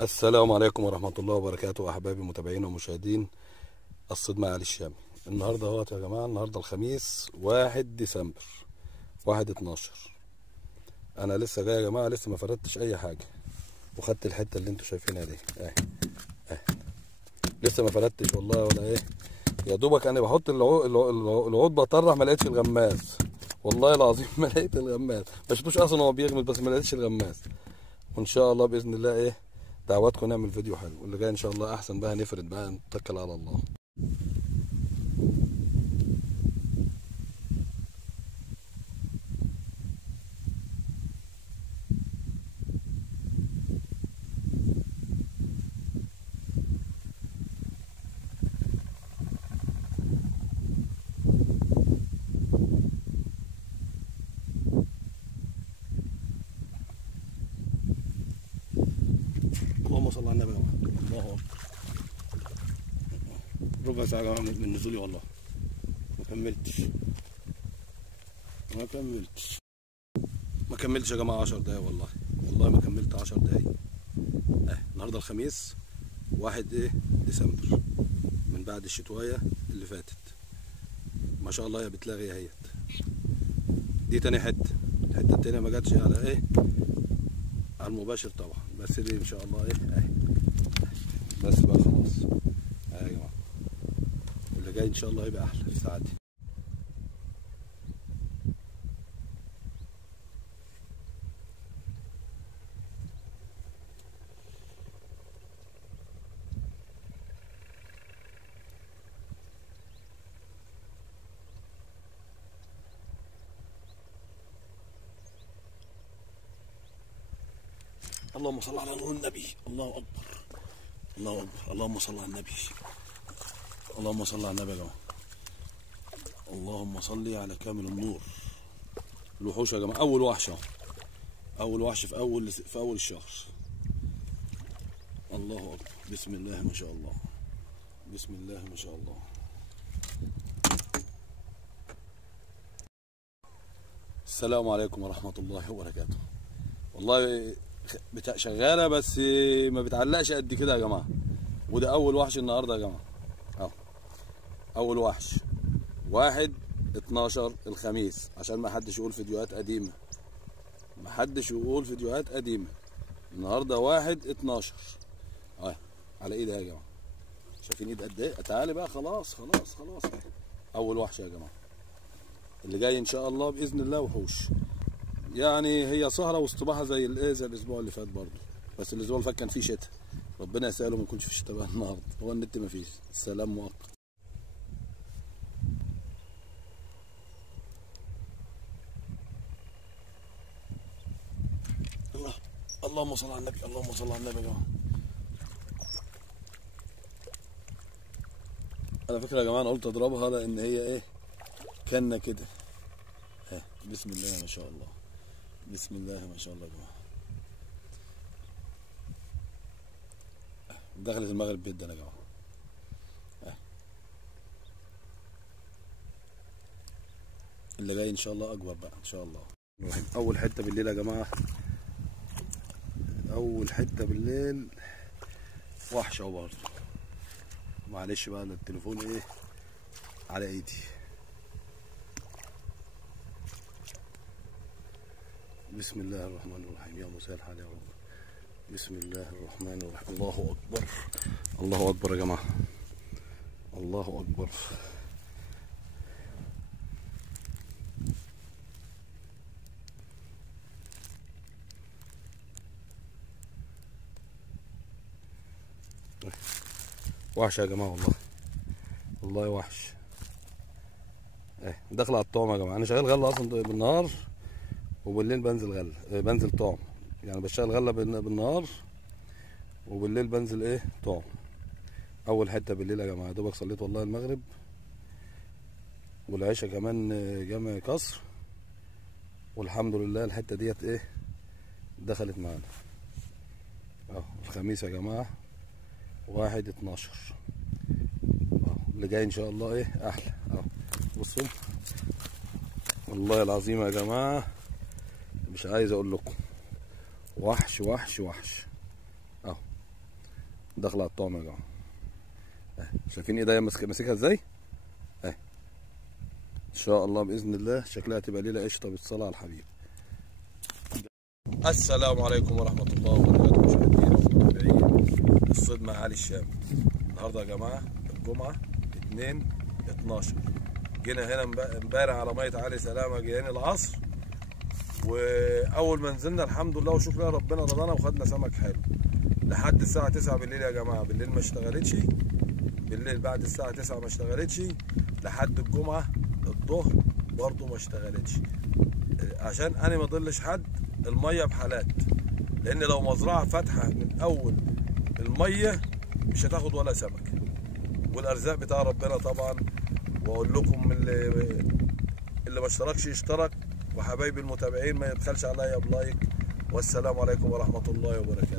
السلام عليكم ورحمة الله وبركاته أحبابي المتابعين ومشاهدين الصيد مع علي الشامي. النهاردة اهوت يا جماعة، النهاردة الخميس 1 ديسمبر 1/12. أنا لسه جاي يا جماعة، لسه ما فردتش أي حاجة وخدت الحتة اللي انتوا شايفينها دي اهي اهي، لسه ما فردتش والله ولا ايه. يا دوبك أنا بحط العود بطرح، ما لقيتش الغماز والله العظيم ما لقيت الغماز، ما شفتوش أصلا هو بيغمز، بس ما لقيتش الغماز. وإن شاء الله بإذن الله ايه دعواتكم نعمل فيديو حلو، واللي جاي ان شاء الله احسن بقى، نفرد بقى نتكل على الله. اللهم صل على النبي يا جماعه. الله اكبر. ربع ساعه يا جماعه من نزولي والله ما كملتش يا جماعه 10 دقايق والله ما كملت 10 دقايق. النهارده الخميس 1 ديسمبر من بعد الشتويه اللي فاتت. ما شاء الله يا بتلاغي اهيت. دي تاني حته، الحته التانيه ما جاتش على ايه، على المباشر طبعا، بس دي ان شاء الله ايه اهي. بس بقى خلاص يا جماعه، واللي جاي ان شاء الله هيبقى احلى في ساعتي. اللهم صل على نور النبي. الله اكبر الله اكبر. اللهم صل على النبي. اللهم صل على النبي يا جماعه. اللهم صل على كامل النور. الوحوش يا جماعه، اول وحش اهو، اول وحش في اول الشهر. الله اكبر. بسم الله ما شاء الله، بسم الله ما شاء الله. السلام عليكم ورحمه الله وبركاته. والله شغاله بس ما بتعلقش قد كده يا جماعه. وده اول وحش النهارده يا جماعه اهو، اول وحش 1/12 الخميس، عشان ما حدش يقول فيديوهات قديمه، ما حدش يقول فيديوهات قديمه. النهارده 1/12 اهي على ايدي يا جماعه. شايفين ايد قد ايه؟ تعالي بقى خلاص اهي. اول وحش يا جماعه. اللي جاي ان شاء الله باذن الله وحوش. يعني هي سهره واصطباحه زي الايه، زي الاسبوع اللي فات برضه، بس الاسبوع اللي فات كان فيه شتاء. ربنا يسهله ما يكونش في شتاء بقى النهارده، هو النت ما فيش. السلام مؤقت. اللهم صل على النبي. اللهم صل على النبي يا جماعه. على فكره يا جماعه انا قلت اضربها لان هي ايه، كنا كده. بسم الله ما شاء الله، بسم الله ما شاء الله يا جماعه. دخلت المغرب جدا يا جماعه. اللي جاي ان شاء الله اكبر بقى ان شاء الله. اول حته بالليل يا جماعه، اول حته بالليل وحشه برضه. معلش بقى التليفون ايه على ايدي. بسم الله الرحمن الرحيم. يا مساء الحال يا رب. بسم الله الرحمن الرحيم. الله اكبر الله اكبر يا جماعه. الله اكبر. وحش يا جماعه والله، والله وحش. داخل على الطعم يا جماعه. انا شغال غله اصلا بالنهار، وبالليل بنزل غله، بنزل طعم. يعني بشتغل غله بالنهار، وبالليل بنزل ايه طعم. اول حته بالليل يا جماعه، دوبك صليت والله المغرب والعشاء كمان جامع كسر، والحمد لله الحته ديت ايه دخلت معانا اهو. الخميس يا جماعه 1/12 اهو. اللي جاي ان شاء الله ايه احلى اهو. بصوا والله العظيم يا جماعه مش عايز اقول لكم، وحش وحش وحش اهو. داخله على الطعم يا جماعه. شايفين ايديا ماسكها ازاي؟ ان شاء الله باذن الله شكلها تبقى ليله قشطه بالصلاه على الحبيب. السلام عليكم ورحمه الله وبركاته مشاهدينا ومتابعين الصيد مع علي الشامي. النهارده يا جماعه الجمعه 2/12 جينا هنا امبارح على ميه علي سلامه جايين العصر، واول ما نزلنا الحمد لله وشكرا ربنا رضانا وخدنا سمك حلو لحد الساعه 9 بالليل. يا جماعه بالليل ما اشتغلتش، بالليل بعد الساعه 9 ما اشتغلتش لحد الجمعه الظهر برضه ما اشتغلتش، عشان انا ما اضلش حد الميه بحالات، لان لو مزرعه فاتحه من اول الميه مش هتاخد ولا سمك، والارزاق بتاع ربنا طبعا. واقول لكم اللي ما اشتركش يشترك، وحبايبي المتابعين ما يبخلش عليا بلايك. والسلام عليكم ورحمه الله وبركاته.